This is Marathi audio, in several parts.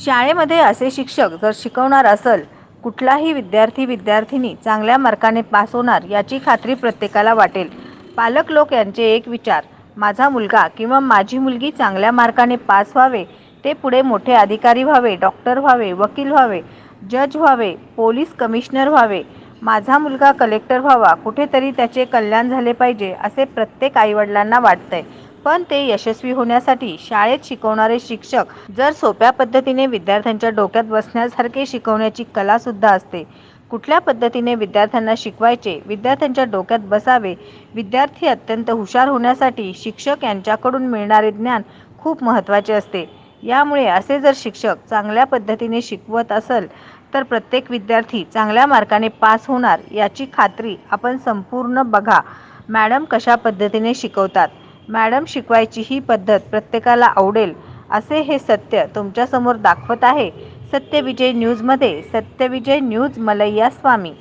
शाळेमध्ये असे शिक्षक जर शिकवणार असेल कुठलाही विद्यार्थी विद्यार्थिनी चांगल्या मार्काने पास होणार याची खात्री प्रत्येकाला वाटेल. पालक लोक यांचे एक विचार माझा मुलगा किंवा माझी मुलगी चांगल्या मार्काने पास व्हावे ते पुढे मोठे अधिकारी व्हावे डॉक्टर व्हावे वकील व्हावे जज व्हावे पोलीस कमिशनर व्हावे माझा मुलगा कलेक्टर व्हावा कुठेतरी त्याचे कल्याण झाले पाहिजे असे प्रत्येक आईवडिलांना वाटतंय. पण ते यशस्वी होण्यासाठी शाळेत शिकवणारे शिक्षक जर सोप्या पद्धतीने विद्यार्थ्यांच्या डोक्यात बसण्यासारखे शिकवण्याची कला सुद्धा असते. कुठल्या पद्धतीने विद्यार्थ्यांना शिकवायचे विद्यार्थ्यांच्या डोक्यात बसावे विद्यार्थी अत्यंत हुशार होण्यासाठी शिक्षक यांच्याकडून मिळणारे ज्ञान खूप महत्त्वाचे असते. यामुळे असे जर शिक्षक चांगल्या पद्धतीने शिकवत असेल तर प्रत्येक विद्यार्थी चांगल्या मार्काने पास होणार याची खात्री आपण संपूर्ण बघा. मॅडम कशा पद्धतीने शिकवतात? मॅडम शिकवायची ही पद्धत प्रत्येकाला आवडेल असे हे सत्य तुमच्यासमोर दाखवत आहे. सत्यविजय न्यूजमध्ये सत्यविजय न्यूज मलैया स्वामी.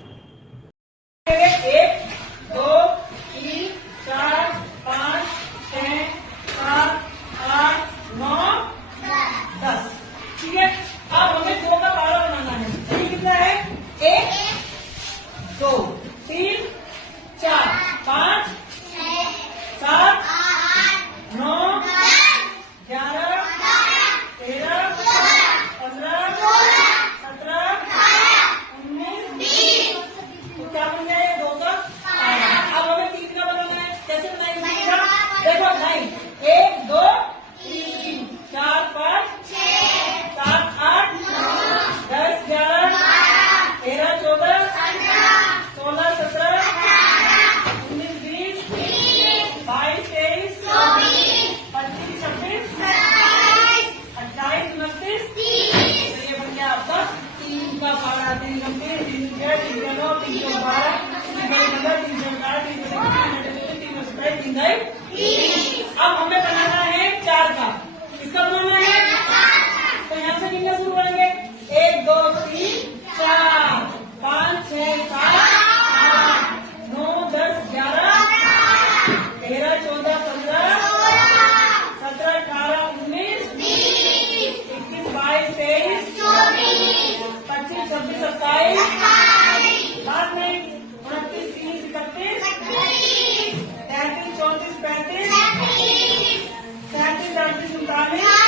सत्ताईस बाद में उनतीस तीस इकतीस तैतीस चौंतीस पैंतीस सैंतीस अड़तीस उनतालीस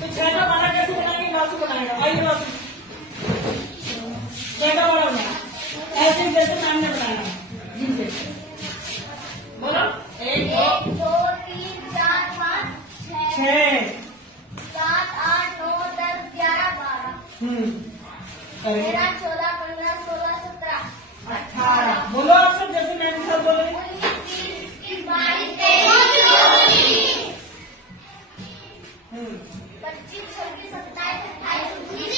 তো ছেলেটা Thank you.